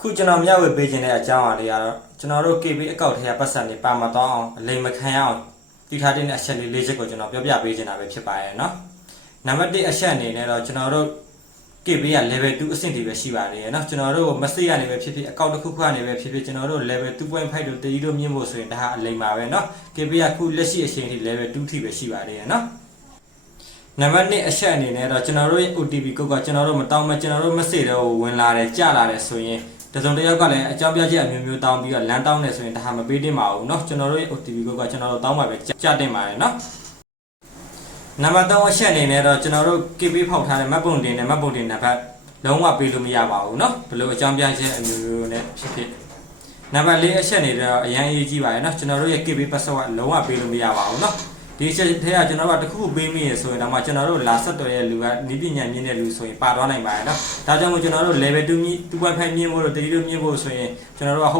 ခုကျွန်တော်မျှဝေပေးခြင်းတဲ့အကြောင်းအရာတွေကတော့ကျွန်တော်တို့ KB အကောက်ထဲကပတ်စံတွေပါမတော့အောင်အလိမ်မခံရအောင်တည်ထားတဲ့အချက်လေးလေးချက်ကိုကျွန်တော်ပြောပြပေးခြင်းတာပဲဖြစ်ပါရဲ့เนาะနံပါတ်1အချက်အနေနဲ့တော့ကျွန်တော်တို့ KB က level 2အဆင့်ဒီပဲရှိပါတယ်เนาะကျွန်တော်တို့မစိရနေပဲဖြစ်ဖြစ်အကောက်တစ်ခုခုကနေပဲဖြစ်ဖြစ်ကျွန်တော်တို့ level 2.5တို့တည်လို့မြင့်ဖို့ဆိုရင်ဒါဟာအလိမ်ပါပဲเนาะ KB ကခုလက်ရှိအချိန်ထိ level 2ထိပဲရှိပါတယ်เนาะ နံပါတ်1အချက်အနေနဲ့တော့ကျွန်တော်တို့ရဲ့ OTP ကုတ်ကကျွန်တော်တို့မတောင်းမကျွန်တော်တို့မစေတော့ဝင်လာတယ်ကြလာတယ်ဆိုရင် တစုံတစ်ယောက်ကလည်းအကြောင်းပြချက်အမျိုးမျိုးတောင်းပြီးတော့လမ်းတောင်းတယ်ဆိုရင်ဒါဟာမပေးတင်ပါဘူးเนาะကျွန်တော်တို့ရဲ့ OTP ကုတ်ကကျွန်တော်တို့တောင်းပါပဲကြတင်ပါတယ်เนาะနံပါတ်3အချက်အနေနဲ့တော့ကျွန်တော်တို့ KB ဖောက်ထားတဲ့မှတ်ပုံတင်နဲ့မှတ်ပုံတင်နံပါတ်လုံးဝပေးလို့မရပါဘူးเนาะဘယ်လိုအကြောင်းပြချက်အမျိုးမျိုးနဲ့ဖြစ်ဖြစ်နံပါတ်4အချက်နေတော့အရင်အရေးကြီးပါတယ်เนาะကျွန်တော်တို့ရဲ့ KB password လုံးဝပေးလို့မရပါဘူးเนาะ ဒီချက်ထဲကကျွန်တော်တို့ကတစ်ခုခုပေးမိရဆိုရင်တော့မှကျွန်တော်တို့လာဆက်တော်ရဲ့လူကနိပညာမြင့်တဲ့လူဆိုရင်ပါသွားနိုင်ပါတယ်နော်ဒါကြောင့်မို့ကျွန်တော်တို့ level 2မြင့်2.5မြင့်ဖို့တို့3လို့မြင့်ဖို့ဆိုရင်ကျွန်တော်တို့ကဟုတ်